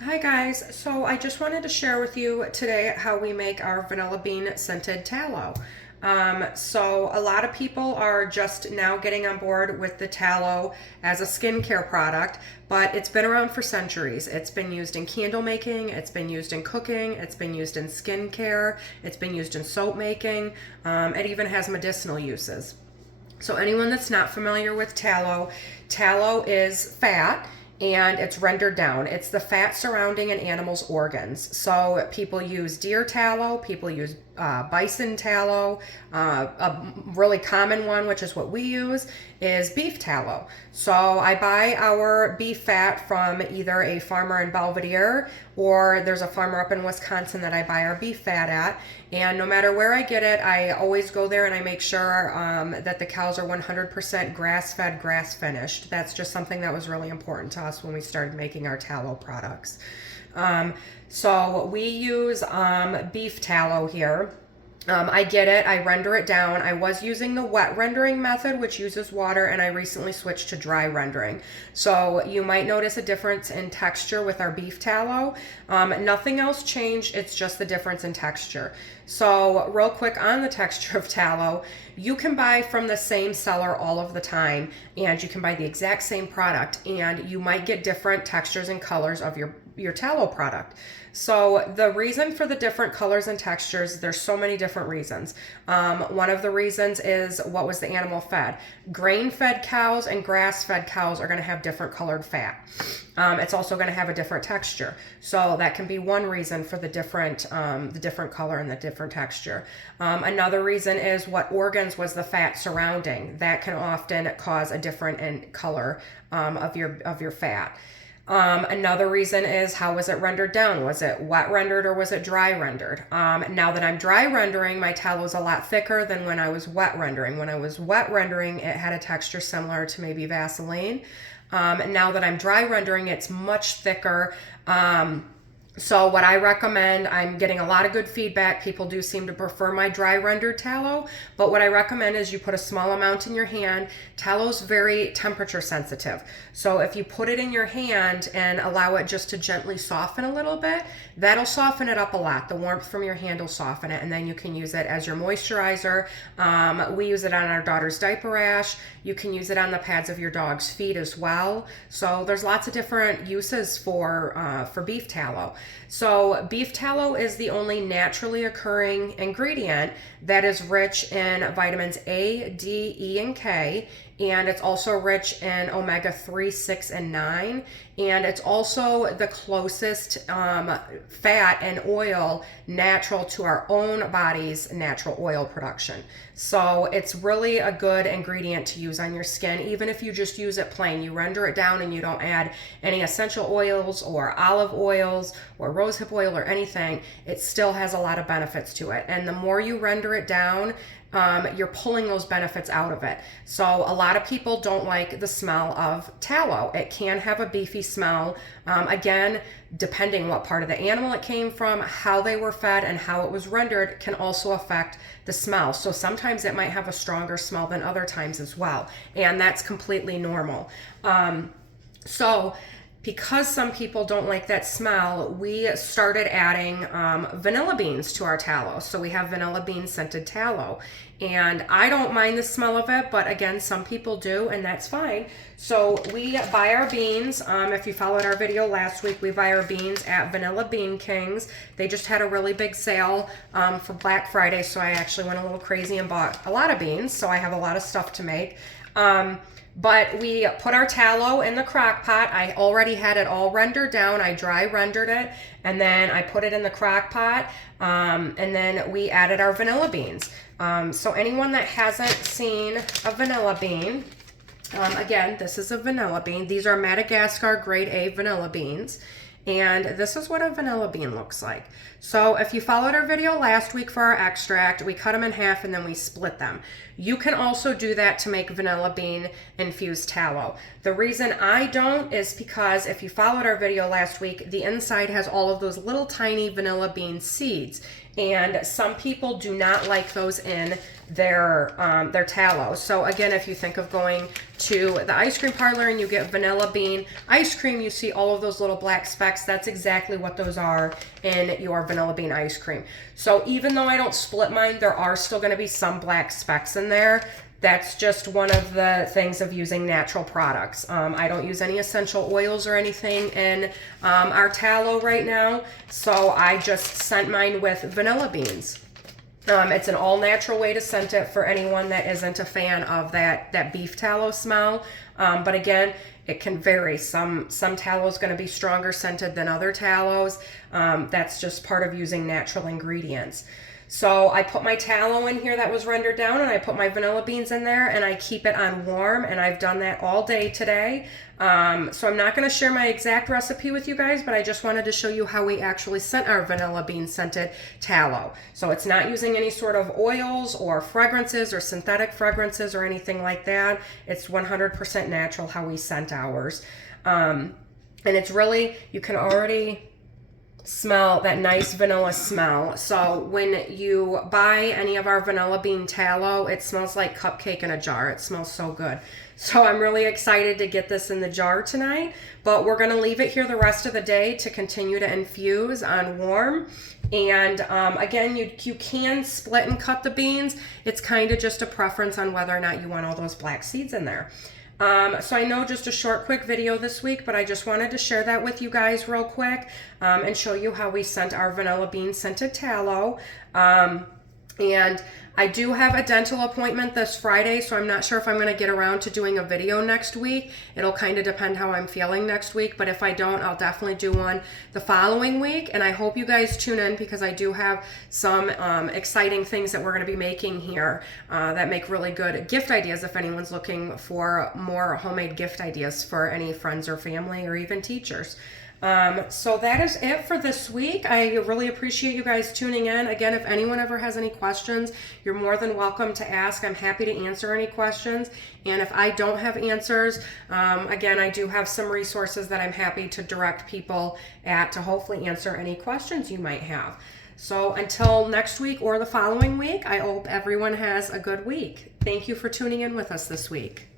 Hi guys, so I just wanted to share with you today how we make our vanilla bean scented tallow. So a lot of people are just now getting on board with the tallow as a skincare product, but it's been around for centuries. It's been used in candle making, it's been used in cooking, it's been used in skincare, it's been used in soap making. It even has medicinal uses. So anyone that's not familiar with tallow, tallow is fat and it's rendered down. It's the fat surrounding an animal's organs. So people use deer tallow, people use bison tallow. A really common one, which is what we use, is beef tallow. So I buy our beef fat from either a farmer in Belvedere or there's a farmer up in Wisconsin that I buy our beef fat at. And no matter where I get it, I always go there and I make sure that the cows are 100% grass-fed, grass-finished. That's just something that was really important to us when we started making our tallow products. So we use beef tallow here. I get it. I render it down. I was using the wet rendering method, which uses water, and I recently switched to dry rendering. So you might notice a difference in texture with our beef tallow. Nothing else changed. It's just the difference in texture. So real quick on the texture of tallow, you can buy from the same seller all of the time, and you can buy the exact same product, and you might get different textures and colors of your tallow product. So the reason for the different colors and textures, there's so many different reasons. One of the reasons is what was the animal fed. Grain-fed cows and grass-fed cows are going to have different colored fat. It's also going to have a different texture. So that can be one reason for the different color and the different texture. Another reason is what organs was the fat surrounding. That can often cause a different in color of your fat. Another reason is how was it rendered down? Was it wet rendered or was it dry rendered? Now that I'm dry rendering, my tallow is a lot thicker than when I was wet rendering. When I was wet rendering, it had a texture similar to maybe Vaseline. Now that I'm dry rendering, it's much thicker. So what I recommend, I'm getting a lot of good feedback. People do seem to prefer my dry rendered tallow, but what I recommend is you put a small amount in your hand. Tallow's very temperature sensitive. So if you put it in your hand and allow it just to gently soften a little bit, that'll soften it up a lot. The warmth from your hand will soften it, and then you can use it as your moisturizer. We use it on our daughter's diaper rash. You can use it on the pads of your dog's feet as well. So there's lots of different uses for beef tallow. So beef tallow is the only naturally occurring ingredient that is rich in vitamins A, D, E, and K. And it's also rich in omega-3, 6, and 9. And it's also the closest fat and oil natural to our own body's natural oil production. So it's really a good ingredient to use on your skin, even if you just use it plain. You render it down and you don't add any essential oils or olive oils or rosehip oil or anything. It still has a lot of benefits to it. And the more you render it down, you're pulling those benefits out of it. So a lot of people don't like the smell of tallow. It can have a beefy smell. Again, depending what part of the animal it came from, how they were fed, and how it was rendered can also affect the smell. So sometimes it might have a stronger smell than other times as well. And that's completely normal. So because some people don't like that smell, we started adding vanilla beans to our tallow. So we have vanilla bean scented tallow. And I don't mind the smell of it, but again, some people do, and that's fine. So we buy our beans. If you followed our video last week, we buy our beans at Vanilla Bean Kings. They just had a really big sale for Black Friday, so I actually went a little crazy and bought a lot of beans. So I have a lot of stuff to make. But we put our tallow in the crock pot. I already had it all rendered down. I dry rendered it, and then I put it in the crock pot, and then we added our vanilla beans. So anyone that hasn't seen a vanilla bean, again, this is a vanilla bean. These are Madagascar grade A vanilla beans. And this is what a vanilla bean looks like. So if you followed our video last week for our extract, we cut them in half and then we split them. You can also do that to make vanilla bean infused tallow. The reason I don't is because if you followed our video last week, the inside has all of those little tiny vanilla bean seeds. And some people do not like those in their tallow. So again, if you think of going to the ice cream parlor and you get vanilla bean ice cream, you see all of those little black specks. That's exactly what those are in your vanilla bean ice cream. So even though I don't split mine, there are still going to be some black specks in there. That's just one of the things of using natural products. I don't use any essential oils or anything in our tallow right now, so I just scent mine with vanilla beans. It's an all-natural way to scent it for anyone that isn't a fan of that beef tallow smell. But again, it can vary. Some tallow is going to be stronger scented than other tallows. That's just part of using natural ingredients. So I put my tallow in here that was rendered down, and I put my vanilla beans in there, and I keep it on warm, and I've done that all day today. So I'm not going to share my exact recipe with you guys, but I just wanted to show you how we actually scent our vanilla bean scented tallow. So it's not using any sort of oils or fragrances or synthetic fragrances or anything like that. It's 100% natural how we scent ours. And it's really, you can already smell that nice vanilla smell. So when you buy any of our vanilla bean tallow, it smells like cupcake in a jar. It smells so good. So I'm really excited to get this in the jar tonight, but we're going to leave it here the rest of the day to continue to infuse on warm. And again, you can split and cut the beans. It's kind of just a preference on whether or not you want all those black seeds in there. So I know just a short, quick video this week, but I just wanted to share that with you guys real quick and show you how we scent our vanilla bean scented tallow. And I do have a dental appointment this Friday, so I'm not sure if I'm going to get around to doing a video next week. It'll kind of depend how I'm feeling next week, but if I don't, I'll definitely do one the following week. And I hope you guys tune in because I do have some exciting things that we're going to be making here that make really good gift ideas if anyone's looking for more homemade gift ideas for any friends or family or even teachers. So that is it for this week. I really appreciate you guys tuning in. Again, if anyone ever has any questions, you're more than welcome to ask. I'm happy to answer any questions. And if I don't have answers, again, I do have some resources that I'm happy to direct people at to hopefully answer any questions you might have. So until next week or the following week, I hope everyone has a good week. Thank you for tuning in with us this week.